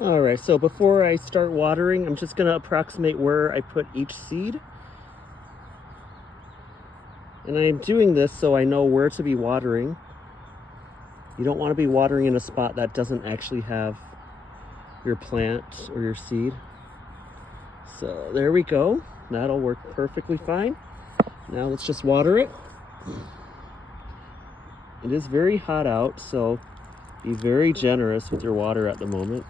All right, so before I start watering, I'm just gonna approximate where I put each seed. And I am doing this so I know where to be watering. You don't want to be watering in a spot that doesn't actually have your plant or your seed. So there we go. That'll work perfectly fine. Now let's just water it. It is very hot out, so be very generous with your water at the moment.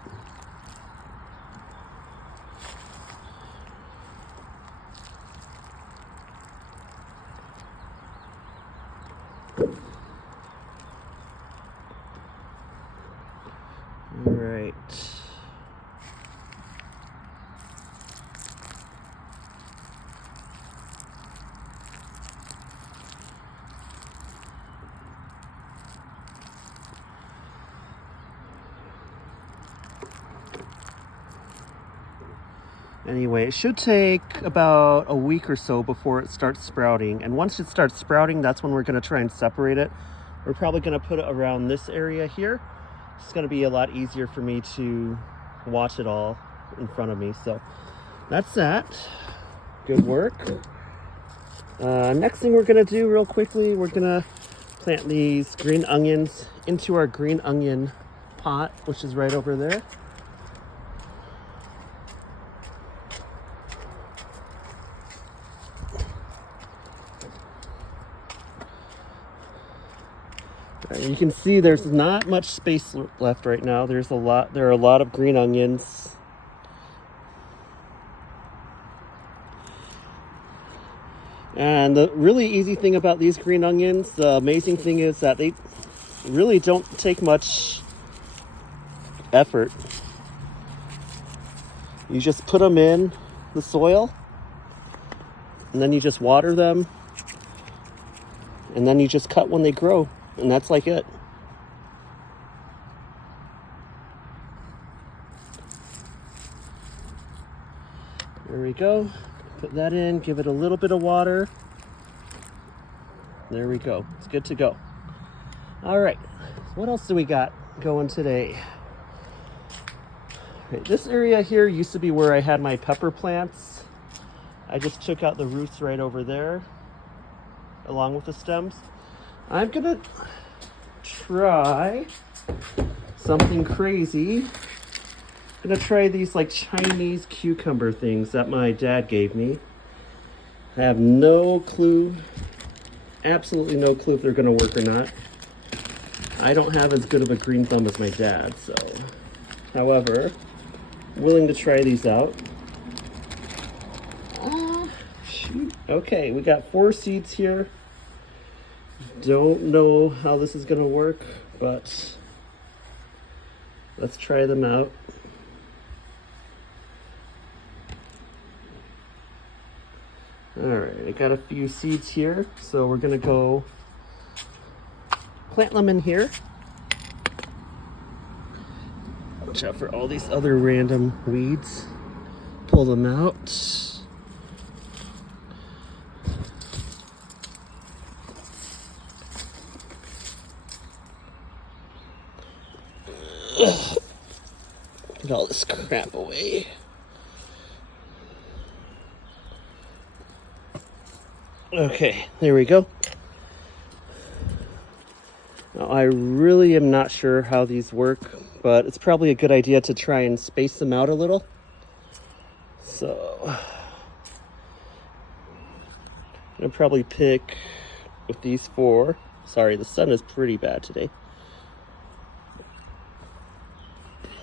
All right. Anyway, it should take about a week or so before it starts sprouting. And once it starts sprouting, that's when we're going to try and separate it. We're probably going to put it around this area here. It's going to be a lot easier for me to watch it all in front of me. So that's that. Good work. Next thing we're going to do real quickly, we're going to plant these green onions into our green onion pot, which is right over there. You can see there's not much space left right now. There are a lot of green onions. And the really easy thing about these green onions, the amazing thing is that they really don't take much effort. You just put them in the soil, and then you just water them, and then you just cut when they grow, and that's like it. There we go. Put that in, give it a little bit of water. There we go. It's good to go. All right, what else do we got going today? Okay, this area here used to be where I had my pepper plants. I just took out the roots right over there, along with the stems. I'm gonna try something crazy. I'm gonna try these like Chinese cucumber things that my dad gave me. I have no clue, absolutely no clue if they're gonna work or not. I don't have as good of a green thumb as my dad, so. However, willing to try these out. Shoot. Okay, we got 4 seeds here. Don't know how this is gonna work, but let's try them out. All right, I got a few seeds here, so we're gonna go plant them in here. Watch out for all these other random weeds. Pull them out. Get all this crap away. Okay, there we go. Now, I really am not sure how these work, but it's probably a good idea to try and space them out a little. So, I'm gonna probably pick with these 4. Sorry, the sun is pretty bad today.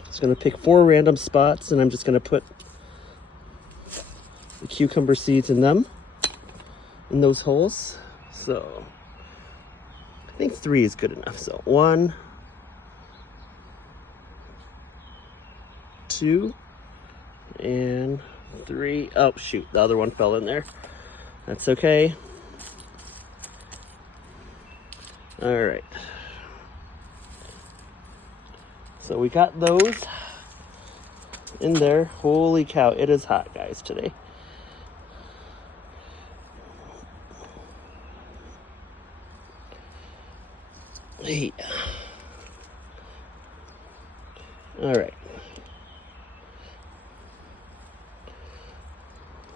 Just gonna pick 4 random spots, and I'm just gonna put the cucumber seeds in them, in those holes. So I think 3 is good enough. So 1, 2, and 3. Oh shoot, the other one fell in there. That's okay. All right. So we got those in there. Holy cow, it is hot, guys, today. Hey. All right.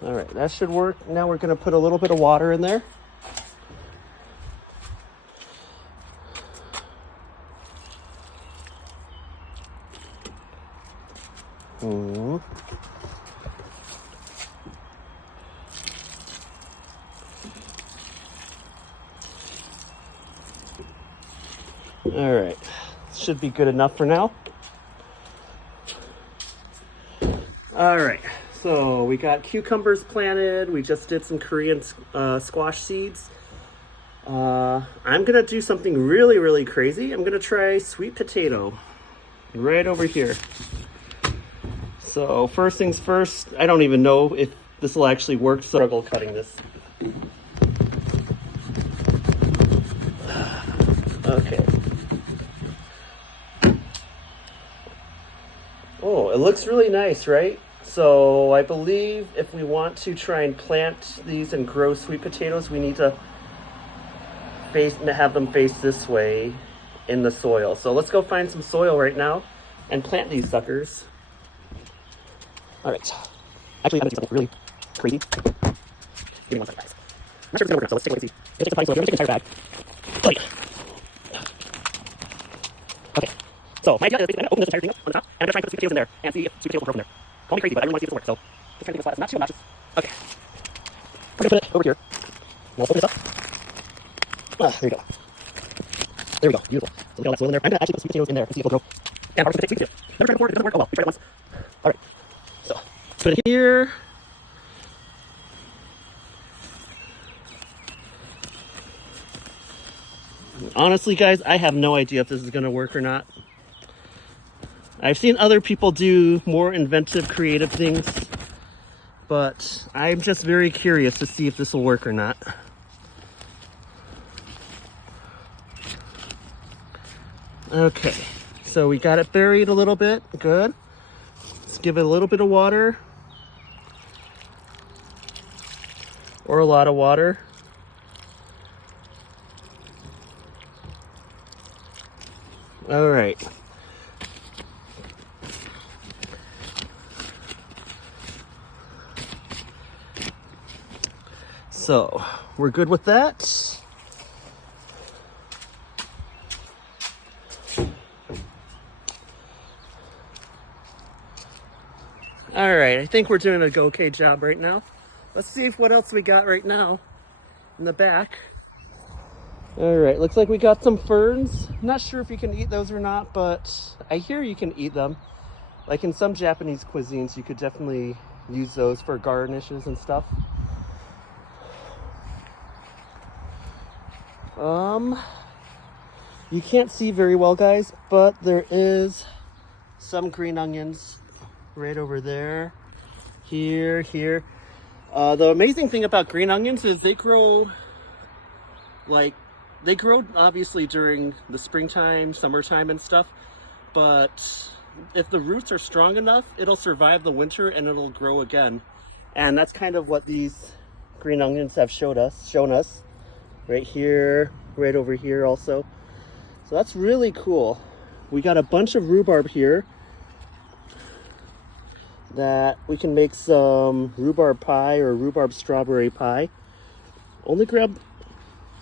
All right, that should work. Now we're gonna put a little bit of water in there. All right, should be good enough for now. All right, so we got cucumbers planted. We just did some Korean squash seeds. I'm gonna do something really, really crazy. I'm gonna try sweet potato right over here. So first things first, I don't even know if this will actually work. Struggle cutting this. Okay. Oh, it looks really nice, right? So I believe if we want to try and plant these and grow sweet potatoes, we need to have them face this way in the soil. So let's go find some soil right now and plant these suckers. All right. Actually, I'm gonna do something really crazy. Give me one second, guys. I'm not sure if it's gonna work, so let's take a look and see. I'm gonna take the fine soil. I'm gonna take the entire bag. Oh yeah. Okay. So my idea is basically I'm gonna open this entire thing up on the top, and I'm gonna try and put the sweet potatoes in there and see if sweet potatoes will grow from there. Call me crazy, but I really want to see if this will work. So just trying to think of a spot that's not too obnoxious. Okay. We're gonna put it over here. We'll open this up. There you go. There we go. Beautiful. So we got all that soil in there. I'm gonna actually put sweet potatoes in there and see if it'll grow. And harvest the sweet potato. Never tried before. It doesn't work. Oh well. We tried it once. All right. So put it here. Honestly, guys, I have no idea if this is gonna work or not. I've seen other people do more inventive, creative things, but I'm just very curious to see if this will work or not. Okay, so we got it buried a little bit. Good. Let's give it a little bit of water. Or a lot of water. All right. So we're good with that. All right, I think we're doing a okay job right now. Let's see what else we got right now in the back. All right, looks like we got some ferns. I'm not sure if you can eat those or not, but I hear you can eat them. Like in some Japanese cuisines, you could definitely use those for garnishes and stuff. You can't see very well, guys, but there is some green onions right over there, here. The amazing thing about green onions is they grow obviously during the springtime, summertime and stuff, but if the roots are strong enough, it'll survive the winter and it'll grow again. And that's kind of what these green onions have shown us right here, right over here also. So that's really cool. We got a bunch of rhubarb here that we can make some rhubarb pie or rhubarb strawberry pie. Only grab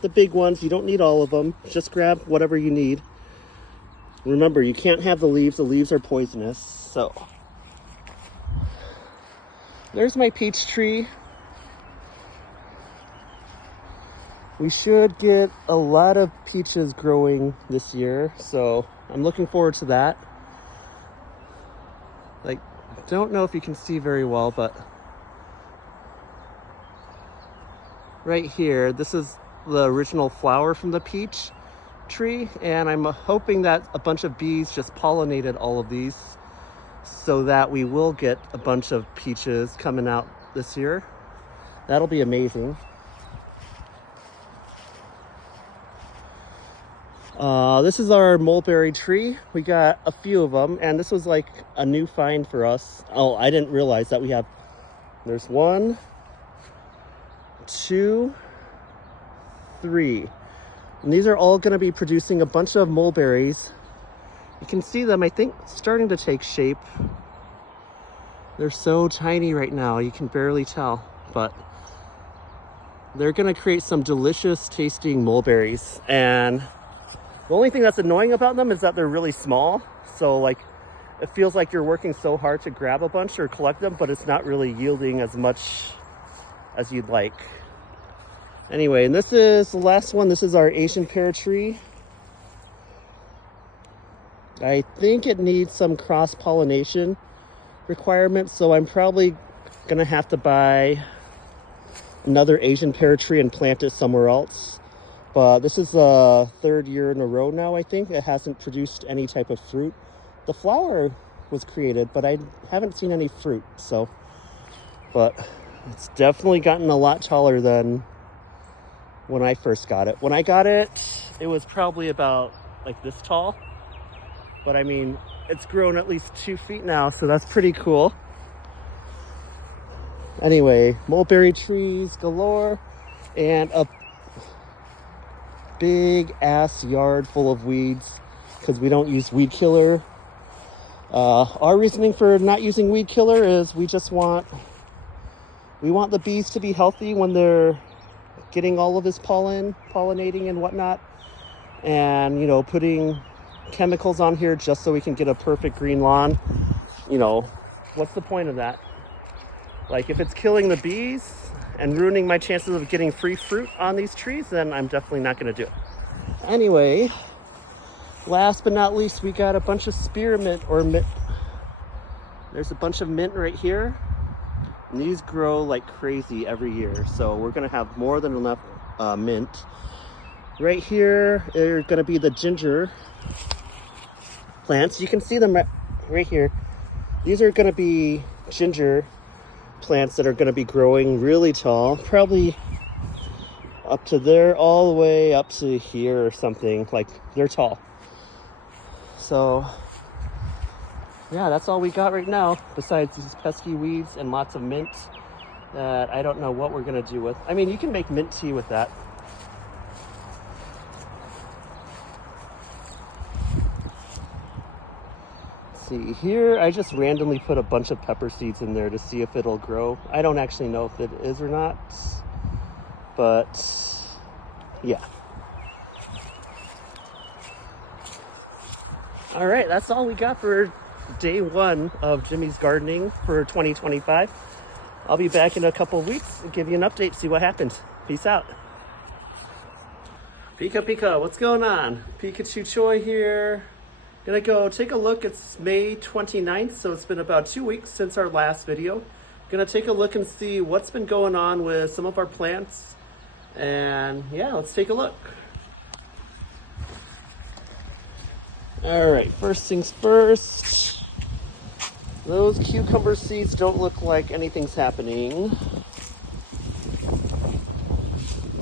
the big ones. You don't need all of them. Just grab whatever you need. Remember, you can't have the leaves. The leaves are poisonous. So there's my peach tree. We should get a lot of peaches growing this year, so I'm looking forward to that. Like, don't know if you can see very well, but right here, this is the original flower from the peach tree, and I'm hoping that a bunch of bees just pollinated all of these so that we will get a bunch of peaches coming out this year. That'll be amazing. This is our mulberry tree. We got a few of them, and this was like a new find for us. Oh, I didn't realize that there's 1, 2, 3. And these are all going to be producing a bunch of mulberries. You can see them, I think, starting to take shape. They're so tiny right now, you can barely tell, but they're gonna create some delicious tasting mulberries. And the only thing that's annoying about them is that they're really small. So like, it feels like you're working so hard to grab a bunch or collect them, but it's not really yielding as much as you'd like. Anyway, and this is the last one. This is our Asian pear tree. I think it needs some cross-pollination requirements, so I'm probably gonna have to buy another Asian pear tree and plant it somewhere else. But this is the third year in a row now, I think. It hasn't produced any type of fruit. The flower was created, but I haven't seen any fruit, so. But it's definitely gotten a lot taller than when I first got it. When I got it, it was probably about like this tall. But I mean, it's grown at least 2 feet now, so that's pretty cool. Anyway, mulberry trees galore, and a big ass yard full of weeds because we don't use weed killer. Our reasoning for not using weed killer is we want the bees to be healthy when they're getting all of this pollinating and whatnot, and you know, putting chemicals on here just so we can get a perfect green lawn. You know, what's the point of that? Like, if it's killing the bees and ruining my chances of getting free fruit on these trees, then I'm definitely not going to do it. Anyway, last but not least, we got a bunch of spearmint or mint. There's a bunch of mint right here. And these grow like crazy every year, so we're going to have more than enough mint. Right here are going to be the ginger plants. You can see them right here. These are going to be ginger plants that are going to be growing really tall, probably up to there, all the way up to here or something. Like, they're tall. So yeah, that's all we got right now, besides these pesky weeds and lots of mint that I don't know what we're going to do with. I mean, you can make mint tea with that. See here, I just randomly put a bunch of pepper seeds in there to see if it'll grow. I don't actually know if it is or not, but yeah. All right, that's all we got for day one of Jimmy's gardening for 2025. I'll be back in a couple of weeks and give you an update, see what happened. Peace out. Pika Pika, what's going on? Pikachu Choi here. Gonna go take a look. It's May 29th, so it's been about 2 weeks since our last video. Gonna take a look and see what's been going on with some of our plants. And yeah, let's take a look. All right, first things first. Those cucumber seeds don't look like anything's happening.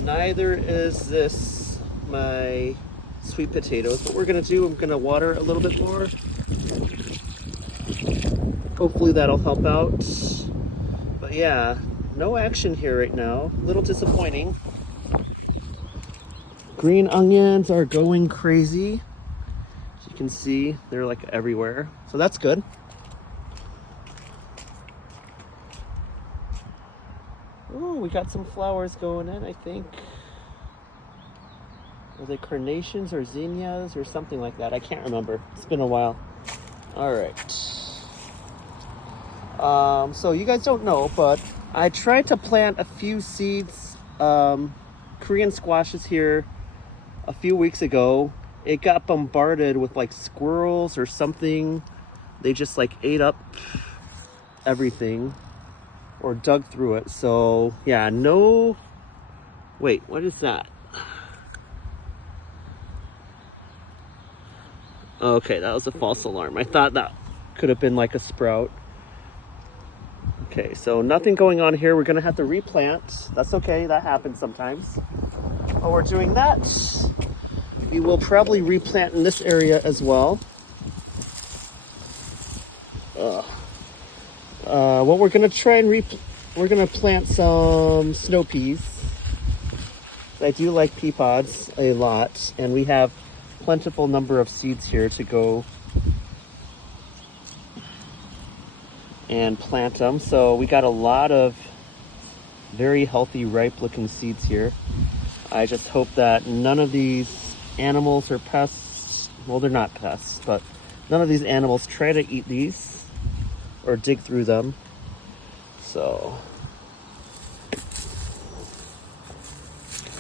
Neither is this my sweet potatoes. What we're gonna do, I'm gonna water a little bit more. Hopefully that'll help out. But yeah, no action here right now. A little disappointing. Green onions are going crazy. As you can see, they're like everywhere. So that's good. Oh, we got some flowers going in, I think. Are they carnations or zinnias or something like that? I can't remember. It's been a while. All right. So you guys don't know, but I tried to plant a few seeds, Korean squashes here a few weeks ago. It got bombarded with like squirrels or something. They just like ate up everything or dug through it. So yeah, no, wait, what is that? Okay, that was a false alarm. I thought that could have been like a sprout. Okay, so nothing going on here. We're gonna have to replant. That's okay, that happens sometimes. While we're doing that, we will probably replant in this area as well. What we're gonna try and we're gonna plant some snow peas. I do like pea pods a lot, and we have plentiful number of seeds here to go and plant them. So we got a lot of very healthy, ripe looking seeds here. I just hope that none of these animals or pests, well, they're not pests, but none of these animals try to eat these or dig through them. So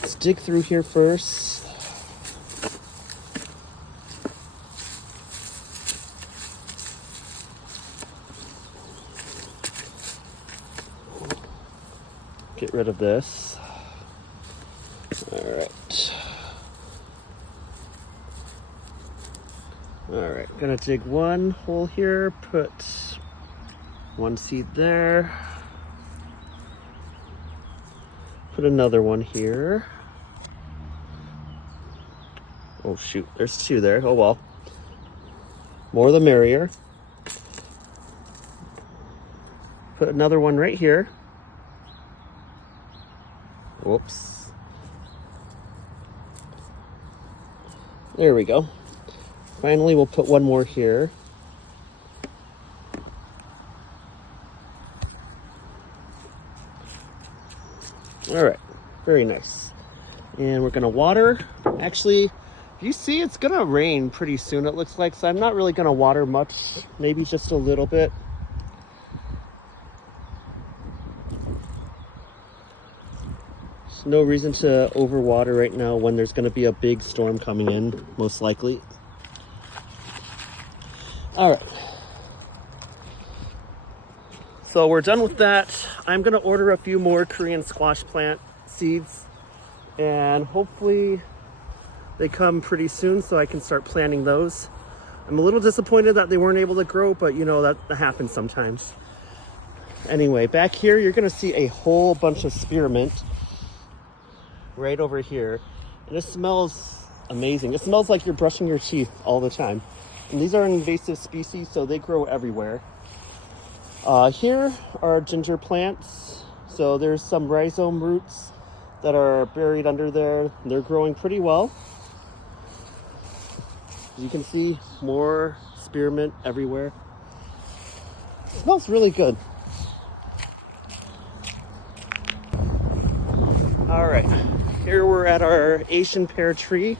let's dig through here first. Get rid of this. All right, gonna dig one hole here, put one seed there, put another one here. Oh shoot, there's two there. Oh well, more the merrier. Put another one right here. Whoops. There we go. Finally, we'll put one more here. All right, very nice. And we're gonna water. Actually, you see it's gonna rain pretty soon, it looks like, so I'm not really gonna water much, maybe just a little bit. There's no reason to overwater right now when there's gonna be a big storm coming in, most likely. All right, so we're done with that. I'm gonna order a few more Korean squash plant seeds, and hopefully they come pretty soon so I can start planting those. I'm a little disappointed that they weren't able to grow, but you know, that happens sometimes. Anyway, back here, you're gonna see a whole bunch of spearmint right over here. And it smells amazing. It smells like you're brushing your teeth all the time. And these are an invasive species, so they grow everywhere. Here are ginger plants. So there's some rhizome roots that are buried under there. They're growing pretty well. As you can see, more spearmint everywhere. It smells really good. All right, here we're at our Asian pear tree,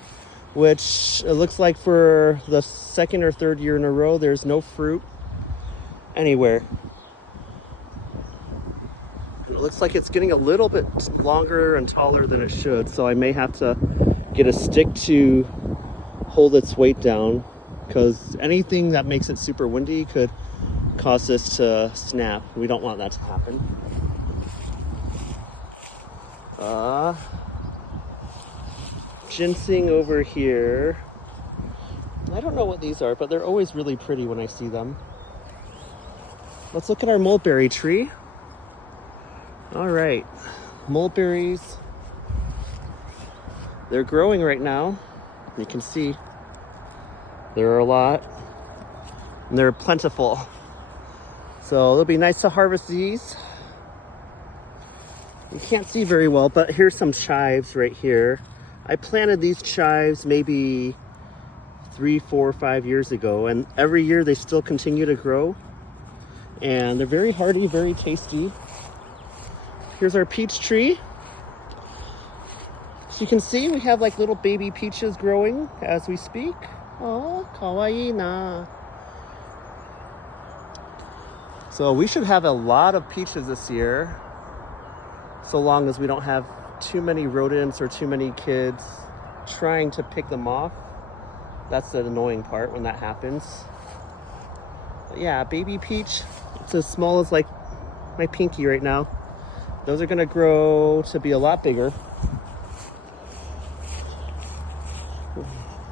which it looks like for the second or third year in a row, there's no fruit anywhere. And it looks like it's getting a little bit longer and taller than it should, so I may have to get a stick to hold its weight down, because anything that makes it super windy could cause this to snap. We don't want that to happen. Ginseng over here. I don't know what these are, but they're always really pretty when I see them. Let's look at our mulberry tree. All right, mulberries. They're growing right now. You can see there are a lot, and they're plentiful. So it'll be nice to harvest these. You can't see very well, but here's some chives right here. I planted these chives maybe 3, 4, 5 years ago, and every year they still continue to grow. And they're very hardy, very tasty. Here's our peach tree. As you can see, we have like little baby peaches growing as we speak. Oh, kawaii na. So we should have a lot of peaches this year, so long as we don't have too many rodents or too many kids trying to pick them off. That's the annoying part when that happens. But yeah, baby peach, it's as small as like my pinky right now. Those are gonna grow to be a lot bigger.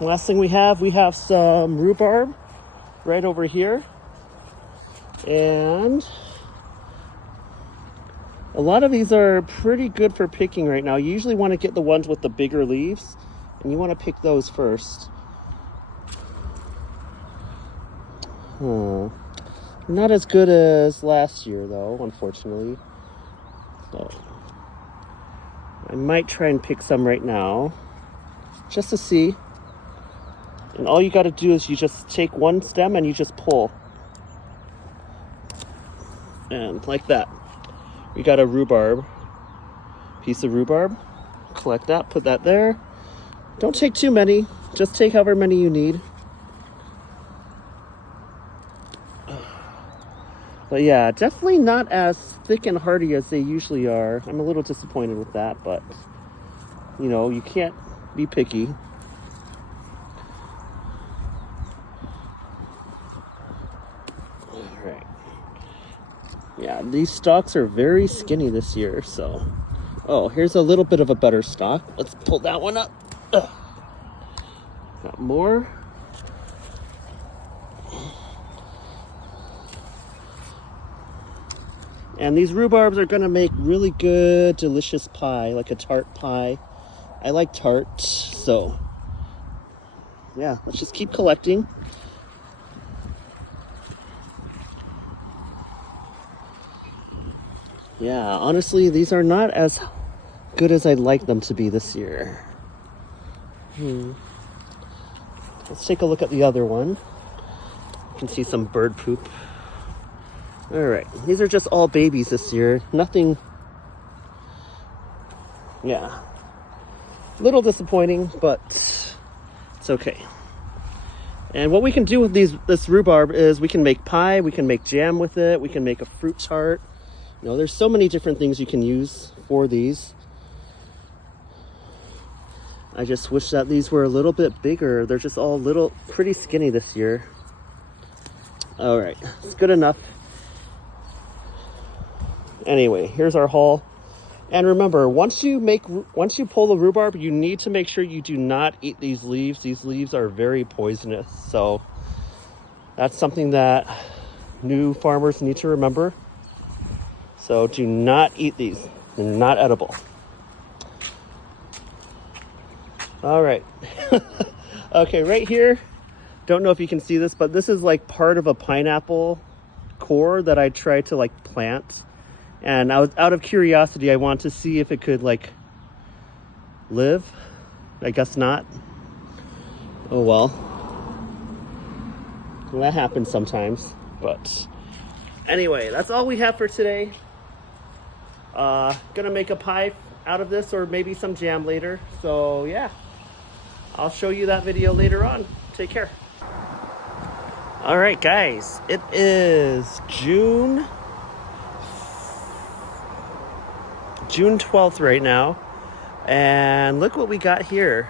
Last thing we have some rhubarb right over here. And a lot of these are pretty good for picking right now. You usually want to get the ones with the bigger leaves, and you want to pick those first. Not as good as last year though, unfortunately. So I might try and pick some right now, just to see. And all you got to do is you just take one stem and you just pull. And like that. We got a rhubarb, piece of rhubarb. Collect that, put that there. Don't take too many, just take however many you need. But yeah, definitely not as thick and hearty as they usually are. I'm a little disappointed with that, but you know, you can't be picky. All right. Yeah, these stalks are very skinny this year, so. Oh, here's a little bit of a better stalk. Let's pull that one up. Ugh. Got more. And these rhubarbs are gonna make really good, delicious pie, like a tart pie. I like tart, so yeah, let's just keep collecting. Yeah, honestly, these are not as good as I'd like them to be this year. Let's take a look at the other one. You can see some bird poop. All right, these are just all babies this year. Nothing, yeah. Little disappointing, but it's okay. And what we can do with this rhubarb is we can make pie, we can make jam with it, we can make a fruit tart. You know, there's so many different things you can use for these. I just wish that these were a little bit bigger. They're just all little, pretty skinny this year. All right, it's good enough. Anyway, here's our haul. And remember, once you pull the rhubarb, you need to make sure you do not eat these leaves. These leaves are very poisonous. So that's something that new farmers need to remember. So do not eat these. They're not edible. All right. Okay, right here, don't know if you can see this, but this is like part of a pineapple core that I tried to like plant. And I was out of curiosity, I wanted to see if it could like live. I guess not. Oh well. That happens sometimes. But anyway, that's all we have for today. Gonna make a pie out of this or maybe some jam later. So yeah, I'll show you that video later on. Take care. All right, guys, it is June 12th right now, and look what we got here.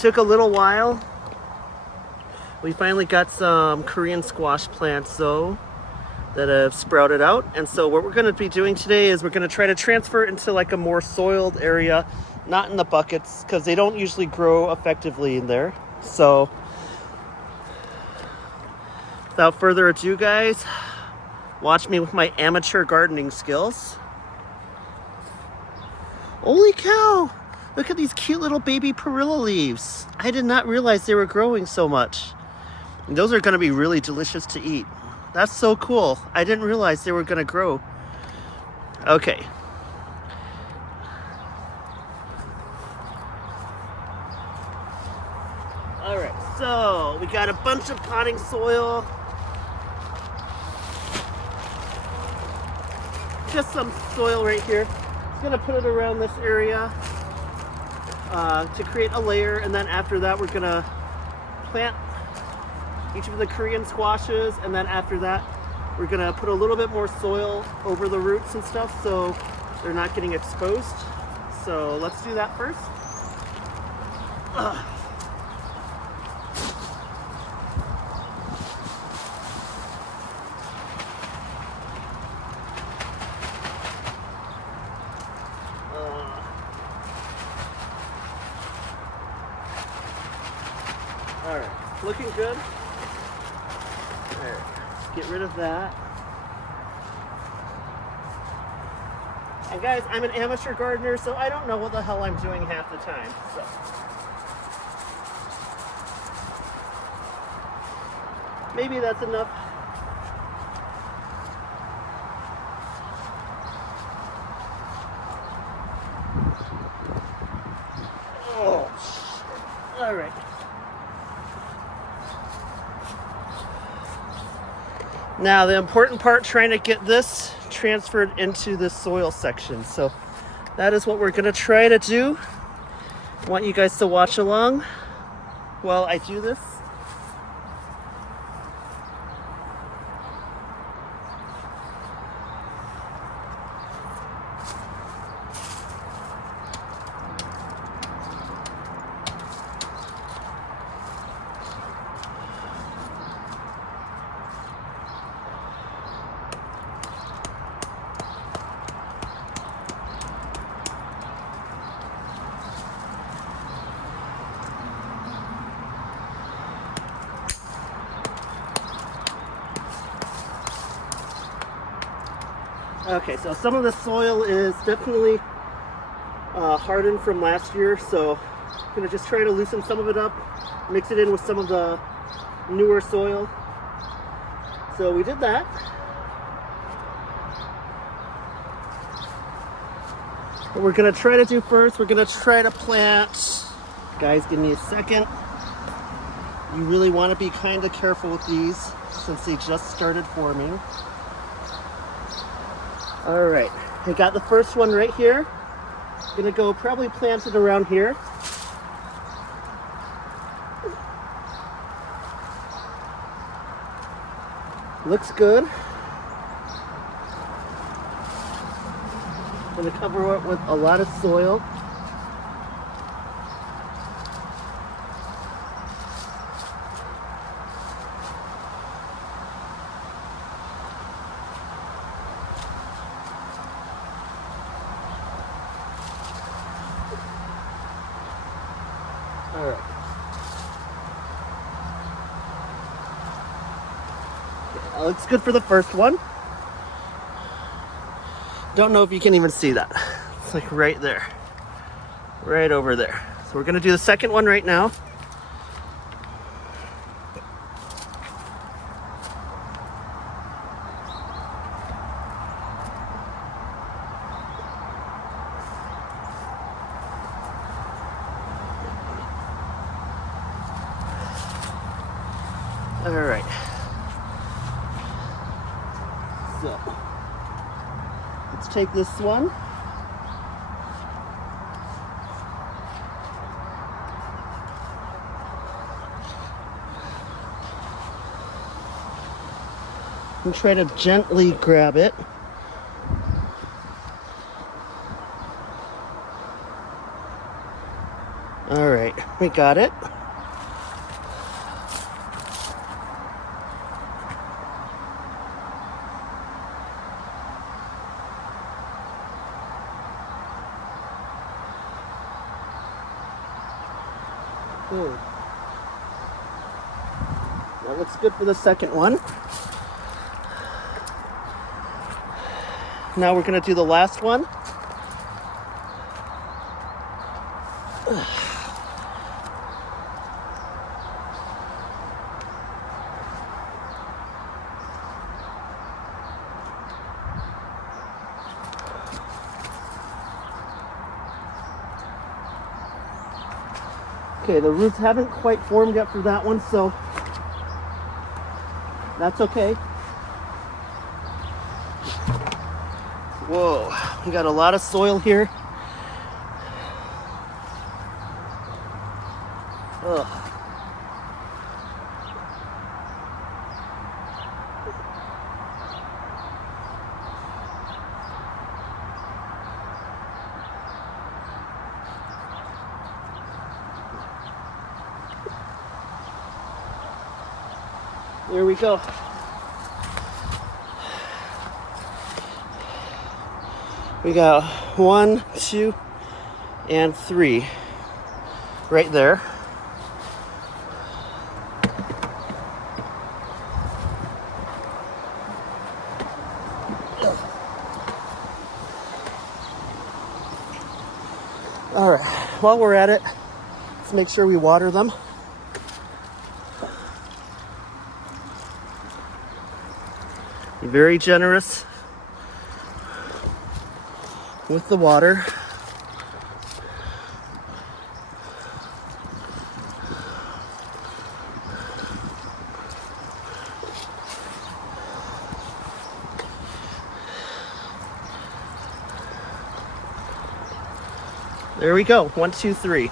Took a little while. We finally got some Korean squash plants though that have sprouted out, and so what we're going to be doing today is we're going to try to transfer it into like a more soiled area, not in the buckets because they don't usually grow effectively in there. So without further ado, guys, watch me with my amateur gardening skills. Holy cow! Look at these cute little baby perilla leaves. I did not realize they were growing so much. And those are going to be really delicious to eat. That's so cool. I didn't realize they were going to grow. Okay. All right, so we got a bunch of potting soil. Just some soil right here. Just gonna put it around this area to create a layer, and then after that we're gonna plant each of the Korean squashes, and then after that we're gonna put a little bit more soil over the roots and stuff so they're not getting exposed. So let's do that first. All right, looking good. All right, get rid of that. And guys, I'm an amateur gardener, so I don't know what the hell I'm doing half the time. So maybe that's enough. Oh, all right. Now the important part, trying to get this transferred into the soil section. So that is what we're gonna try to do. I want you guys to watch along while I do this. Okay, so some of the soil is definitely hardened from last year, so I'm gonna just try to loosen some of it up, mix it in with some of the newer soil. So we did that. What we're gonna try to do first, we're gonna try to plant, guys, give me a second. You really want to be kind of careful with these since they just started forming. All right, I got the first one right here. Gonna go probably plant it around here. Looks good. Gonna cover it with a lot of soil. All right. That looks good for the first one. Don't know if you can even see that. It's like right there. Right over there. So we're gonna do the second one right now. All right. So let's take this one. And try to gently grab it. All right, we got it. That looks good for the second one. Now we're gonna do the last one. Okay, the roots haven't quite formed yet for that one, so that's okay. Whoa, we got a lot of soil here. Ugh. There we go. We got 1, 2, and 3 right there. All right, while we're at it, let's make sure we water them. Be very generous with the water. There we go. 1, 2, 3.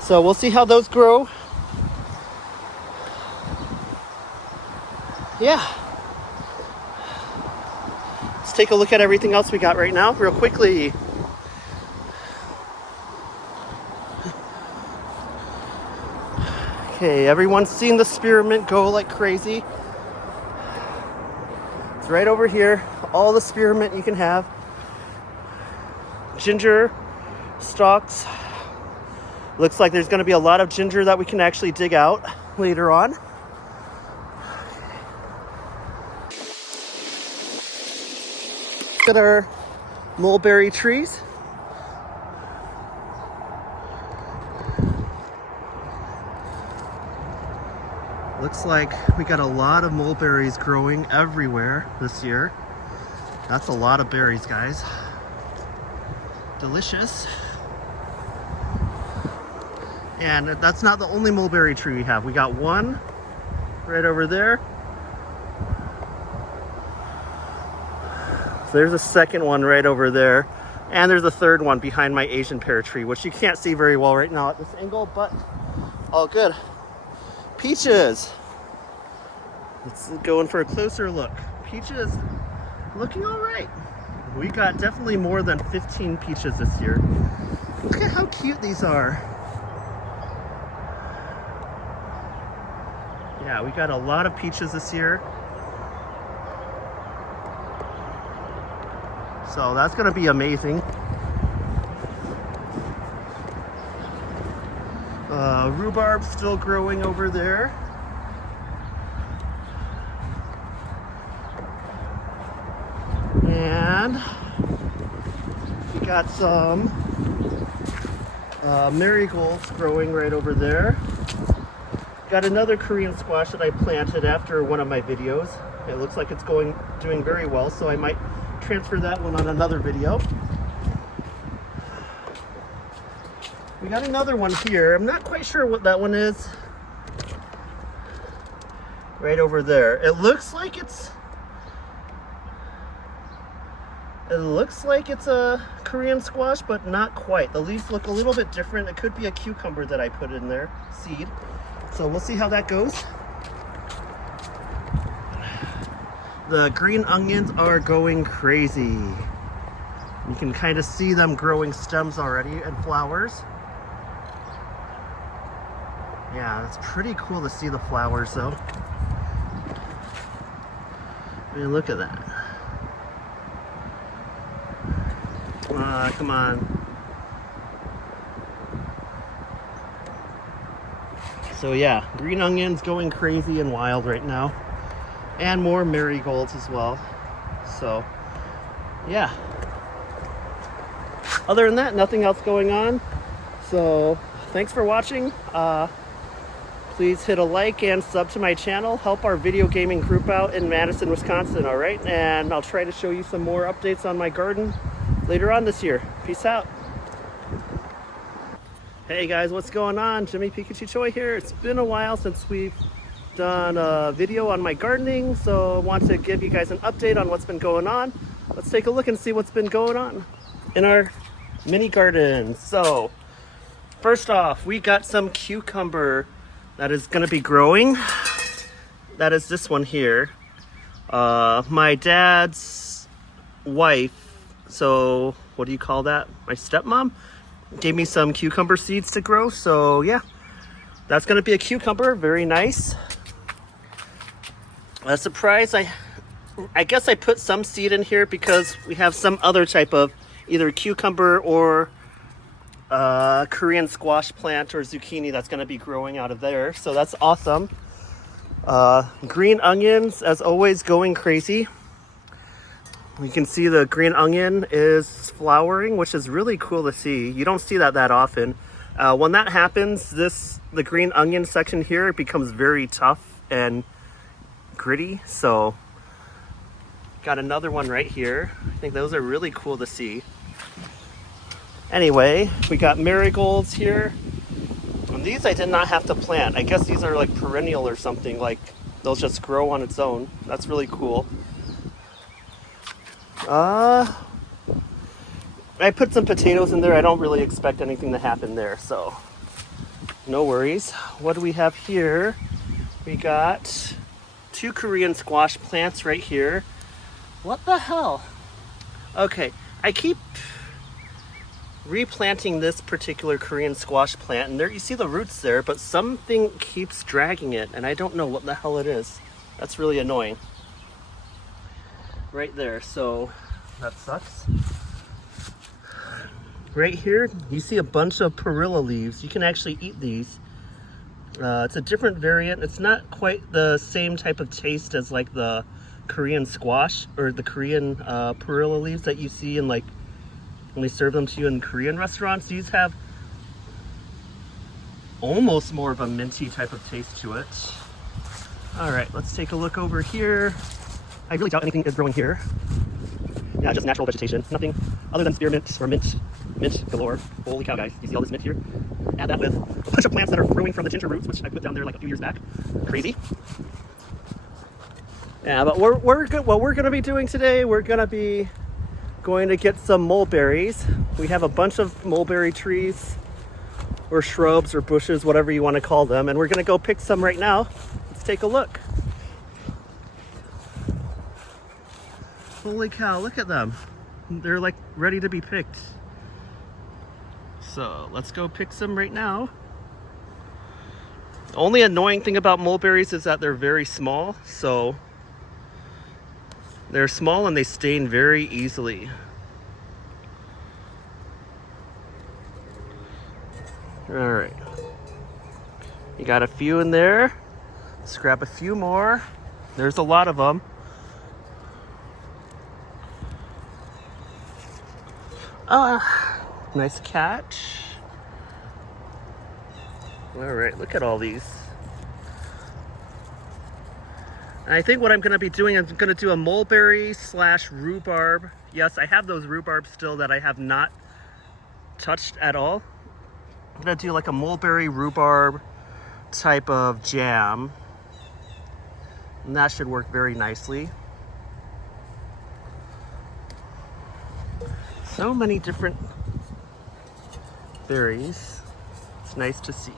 So we'll see how those grow. Yeah. Let's take a look at everything else we got right now real quickly. Okay, everyone's seen the spearmint go like crazy. It's right over here. All the spearmint you can have. Ginger stalks. Looks like there's going to be a lot of ginger that we can actually dig out later on. Look at our mulberry trees. Looks like we got a lot of mulberries growing everywhere this year. That's a lot of berries, guys. Delicious. And that's not the only mulberry tree we have. We got one right over there. So there's a second one right over there. And there's a third one behind my Asian pear tree, which you can't see very well right now at this angle, but all good. Peaches. Let's go in for a closer look. Peaches looking all right. We got definitely more than 15 peaches this year. Look at how cute these are. Yeah, we got a lot of peaches this year. So that's gonna be amazing. Rhubarb still growing over there. And we got some marigolds growing right over there. Got another Korean squash that I planted after one of my videos. It looks like it's doing very well, so I might transfer that one on another video. We got another one here. I'm not quite sure what that one is. Right over there. It looks like it's a Korean squash, but not quite. The leaves look a little bit different. It could be a cucumber that I put in there, seed. So we'll see how that goes. The green onions are going crazy. You can kind of see them growing stems already and flowers. Yeah, it's pretty cool to see the flowers though. I mean, look at that. Come on. So yeah, green onions going crazy and wild right now. And more marigolds as well. So yeah. Other than that, nothing else going on. So thanks for watching. Please hit a like and sub to my channel. Help our video gaming group out in Madison, Wisconsin, all right? And I'll try to show you some more updates on my garden later on this year. Peace out. Hey guys, what's going on? Jimmy Pikachu Choi here. It's been a while since we've done a video on my gardening, so I want to give you guys an update on what's been going on. Let's take a look and see what's been going on in our mini garden. So first off, we got some cucumber that is going to be growing. That is this one here. My dad's wife, so what do you call that? My stepmom gave me some cucumber seeds to grow. So yeah, that's going to be a cucumber. Very nice. A surprise, I guess I put some seed in here because we have some other type of either cucumber or Korean squash plant or zucchini that's going to be growing out of there. So that's awesome. Green onions, as always, going crazy. You can see the green onion is flowering, which is really cool to see. You don't see that often. When that happens, the green onion section here becomes very tough and gritty. So got another one right here. I think those are really cool to see. Anyway, we got marigolds here. And these I did not have to plant. I guess these are like perennial or something, like they'll just grow on its own. That's really cool. I put some potatoes in there. I don't really expect anything to happen there, so no worries. What do we have here? We got 2 Korean squash plants right here. What the hell? Okay, I keep replanting this particular Korean squash plant, and there you see the roots there, but something keeps dragging it, and I don't know what the hell it is. That's really annoying. Right there, so that sucks. Right here, you see a bunch of perilla leaves. You can actually eat these. It's a different variant. It's not quite the same type of taste as like the Korean squash or the Korean perilla leaves that you see in like when they serve them to you in Korean restaurants. These have almost more of a minty type of taste to it. All right, let's take a look over here. I really doubt anything is growing here. Yeah, just natural vegetation. Nothing other than spearmint or mint galore. Holy cow, guys. You see all this mint here? Add that with a bunch of plants that are growing from the ginger roots, which I put down there like a few years back. Crazy. Yeah, but we're good. What we're going to be doing today, we're going to be going to get some mulberries. We have a bunch of mulberry trees or shrubs or bushes, whatever you want to call them, and we're going to go pick some right now. Let's take a look. Holy cow, look at them. They're like ready to be picked. So let's go pick some right now. The only annoying thing about mulberries is that they're very small. So they're small and they stain very easily. All right. You got a few in there. Let's grab a few more. There's a lot of them. Nice catch. All right, look at all these. And I think what I'm gonna be doing, I'm gonna do a mulberry / rhubarb. Yes, I have those rhubarb still that I have not touched at all. I'm gonna do like a mulberry rhubarb type of jam. And that should work very nicely. So many different berries. It's nice to see.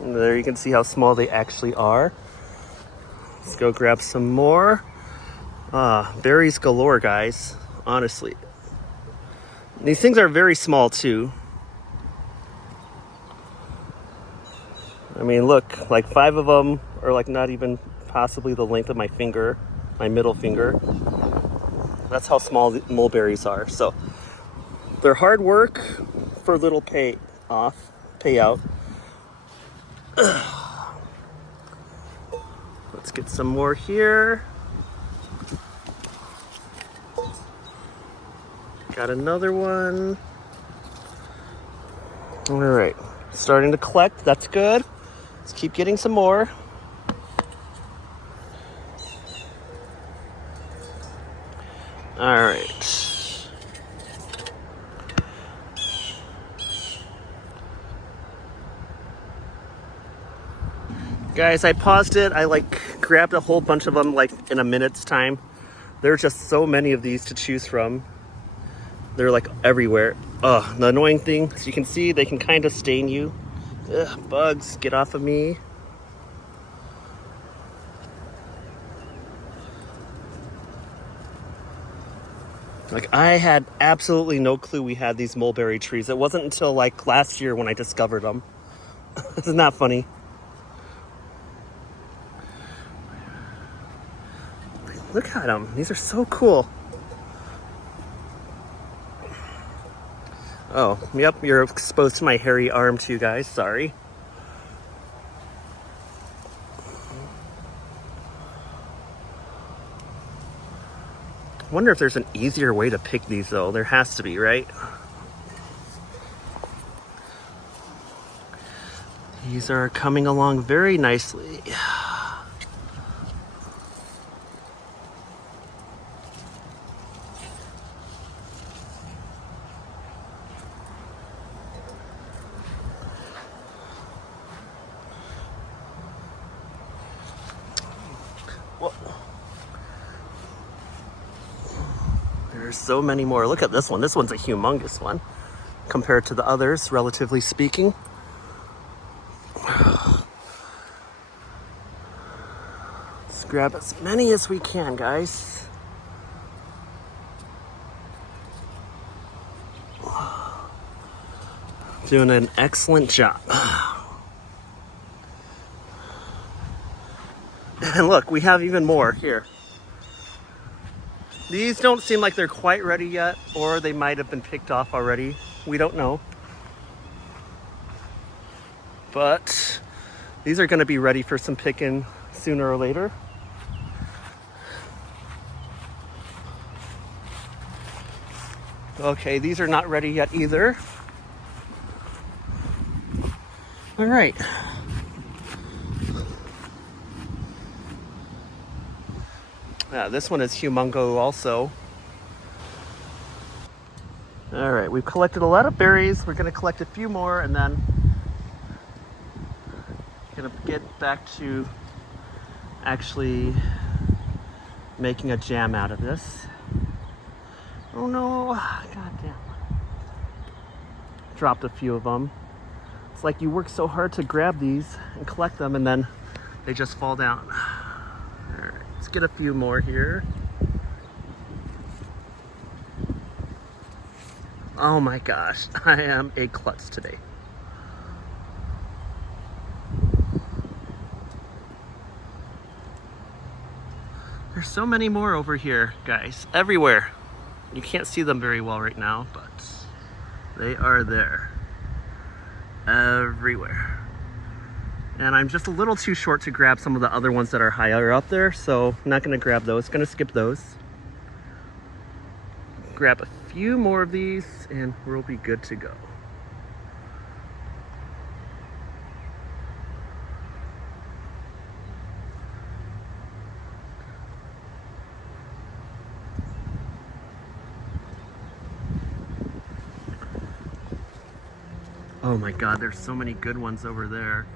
And there you can see how small they actually are. Let's go grab some more. Berries galore, guys. Honestly. These things are very small too. I mean, look, like 5 of them are like not even possibly the length of my finger, my middle finger. That's how small the mulberries are. So they're hard work for little payout. Let's get some more here. Got another one. All right, starting to collect. That's good. Let's keep getting some more. All right. Guys, I paused it. I grabbed a whole bunch of them in a minute's time. There's just so many of these to choose from. They're like everywhere. The annoying thing, as you can see, they can kind of stain you. Ugh, bugs, get off of me. Like, I had absolutely no clue we had these mulberry trees. It wasn't until like last year when I discovered them. Isn't that funny? Look at them. These are so cool. Oh, yep, you're exposed to my hairy arm too, guys. Sorry. Wonder if there's an easier way to pick these though. There has to be, right? These are coming along very nicely. There's so many more. Look at this one. This one's a humongous one compared to the others, relatively speaking. Let's grab as many as we can, guys. Doing an excellent job. And look, we have even more here. These don't seem like they're quite ready yet, or they might have been picked off already. We don't know. But these are going to be ready for some picking sooner or later. Okay, these are not ready yet either. All right. This one is humongo also. All right, we've collected a lot of berries. We're gonna collect a few more and then gonna get back to actually making a jam out of this. Oh no, god damn. Dropped a few of them. It's like you work so hard to grab these and collect them and then they just fall down. All right, let's get a few more here. Oh my gosh, I am a klutz today. There's so many more over here, guys, everywhere. You can't see them very well right now, but they are there. Everywhere. And I'm just a little too short to grab some of the other ones that are higher up there, so I'm not gonna grab those, gonna skip those. Grab a few more of these and we'll be good to go. Oh my god, there's so many good ones over there.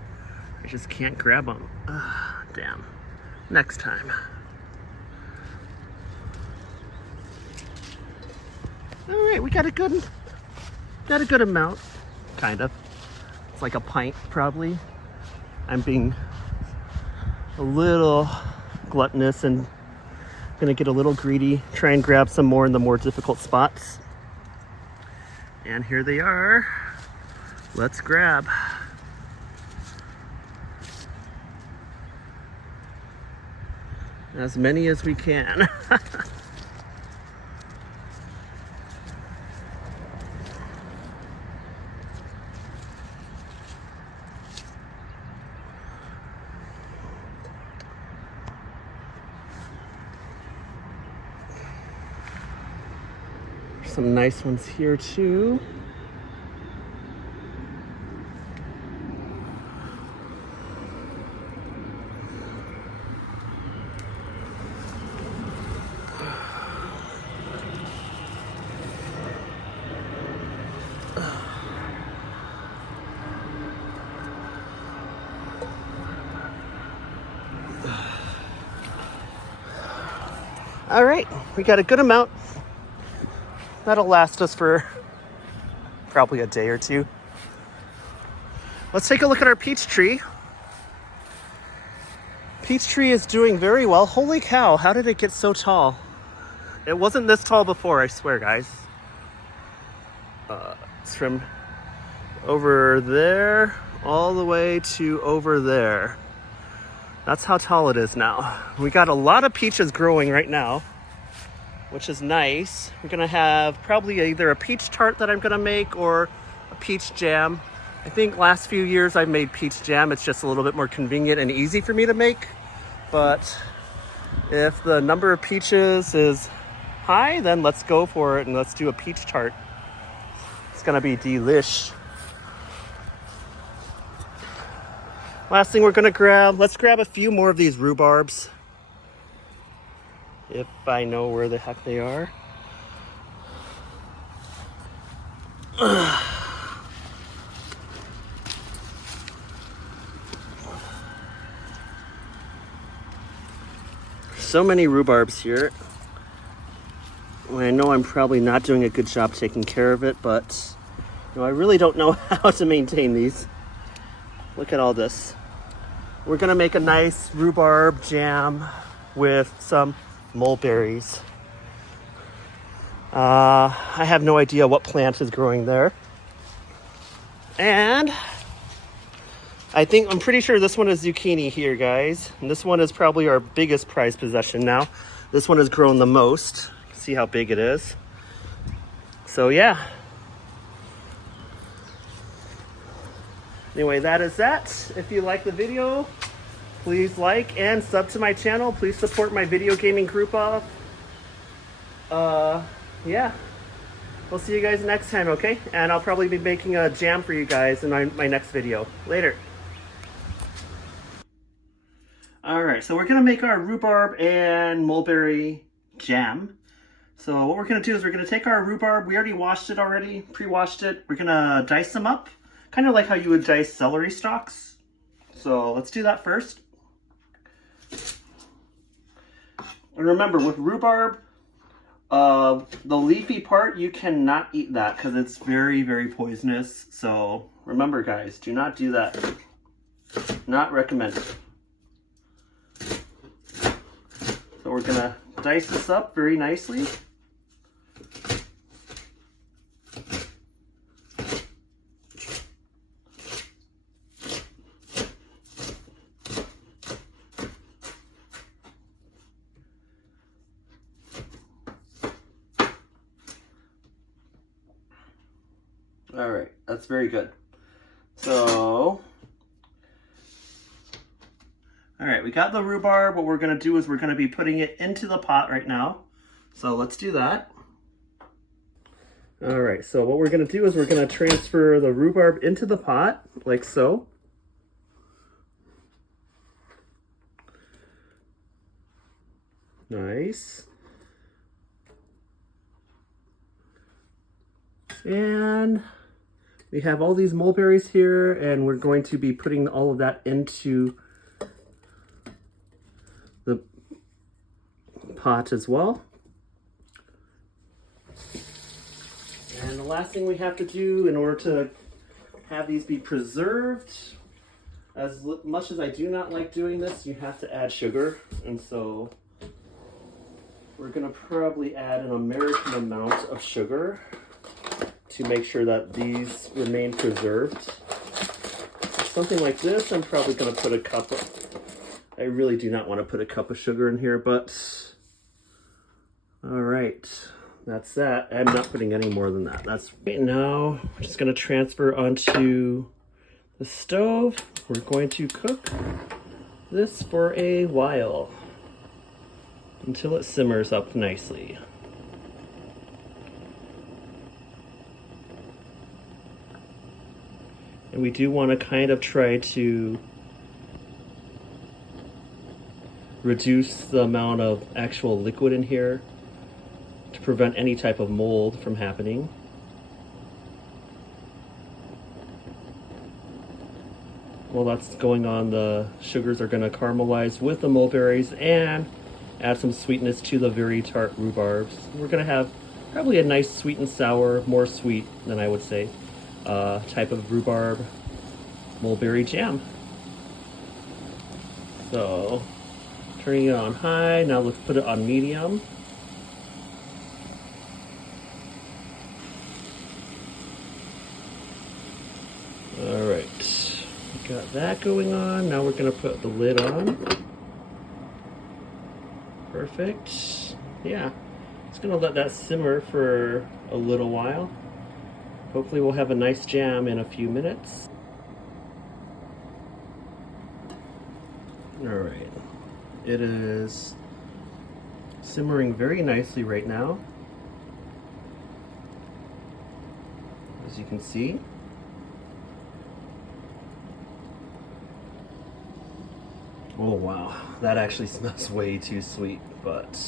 I just can't grab them. Ugh, damn. Next time. All right, we got a good amount, kind of. It's like a pint, probably. I'm being a little gluttonous and gonna get a little greedy, try and grab some more in the more difficult spots. And here they are. Let's grab. As many as we can. Some nice ones here too. All right, we got a good amount. That'll last us for probably a day or two. Let's take a look at our peach tree. Peach tree is doing very well. Holy cow, how did it get so tall? It wasn't this tall before, I swear, guys. It's from over there all the way to over there. That's how tall it is now. We got a lot of peaches growing right now, which is nice. We're gonna have probably either a peach tart that I'm gonna make or a peach jam. I think last few years I've made peach jam. It's just a little bit more convenient and easy for me to make. But if the number of peaches is high, then let's go for it and let's do a peach tart. It's gonna be delish. Last thing we're gonna grab, let's grab a few more of these rhubarbs. If I know where the heck they are. So many rhubarbs here. I know I'm probably not doing a good job taking care of it, but I really don't know how to maintain these. Look at all this. We're gonna make a nice rhubarb jam with some mulberries. I have no idea what plant is growing there. And I'm pretty sure this one is zucchini here, guys. And this one is probably our biggest prized possession now. This one has grown the most. See how big it is. So yeah. Anyway, that is that. If you like the video, please like and sub to my channel. Please support my video gaming group off. Yeah. We'll see you guys next time, okay? And I'll probably be making a jam for you guys in my next video. Later. Alright, so we're going to make our rhubarb and mulberry jam. So what we're going to do is we're going to take our rhubarb. We already washed it already, pre-washed it. We're going to dice them up, kind of like how you would dice celery stalks. So let's do that first. And remember, with rhubarb, the leafy part, you cannot eat that because it's very, very poisonous. So remember, guys, do not do that. Not recommended. So we're gonna dice this up very nicely. All right, that's very good. So, all right, we got the rhubarb. What we're gonna do is we're gonna be putting it into the pot right now. So let's do that. All right, so what we're gonna do is we're gonna transfer the rhubarb into the pot, like so. Nice. And we have all these mulberries here, and we're going to be putting all of that into the pot as well. And the last thing we have to do in order to have these be preserved, as much as I do not like doing this, you have to add sugar. And so we're going to probably add an American amount of sugar to make sure that these remain preserved. Something like this, I'm probably going to put a cup of, I really do not want to put a cup of sugar in here, but all right, that's that. I'm not putting any more than that. That's right. Now I'm just going to transfer onto the stove. We're going to cook this for a while until it simmers up nicely. And we do want to kind of try to reduce the amount of actual liquid in here to prevent any type of mold from happening. While that's going on, the sugars are going to caramelize with the mulberries and add some sweetness to the very tart rhubarbs. We're going to have probably a nice sweet and sour, more sweet than I would say, type of rhubarb mulberry jam. So turning it on high, now let's put it on medium. All right, we got that going on. Now we're gonna put the lid on. Perfect. Yeah, just gonna let that simmer for a little while. Hopefully we'll have a nice jam in a few minutes. All right, it is simmering very nicely right now, as you can see. Oh wow, that actually smells way too sweet, but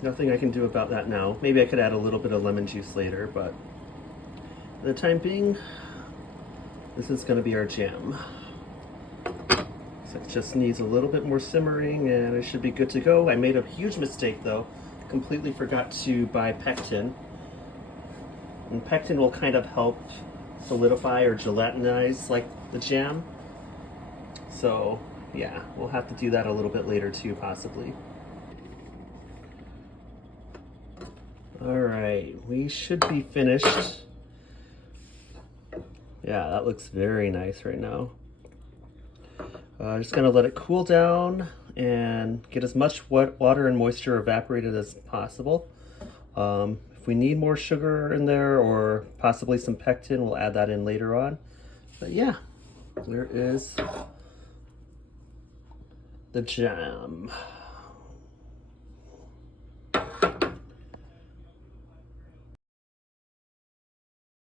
nothing I can do about that now. Maybe I could add a little bit of lemon juice later, but for the time being, this is going to be our jam. So it just needs a little bit more simmering and it should be good to go. I made a huge mistake though. completely forgot to buy pectin. And pectin will kind of help solidify or gelatinize like the jam. So yeah, we'll have to do that a little bit later too, possibly. All right, we should be finished. Yeah, that looks very nice right now. Just gonna let it cool down and get as much wet water and moisture evaporated as possible. If we need more sugar in there or possibly some pectin, we'll add that in later on. But yeah, there is the jam.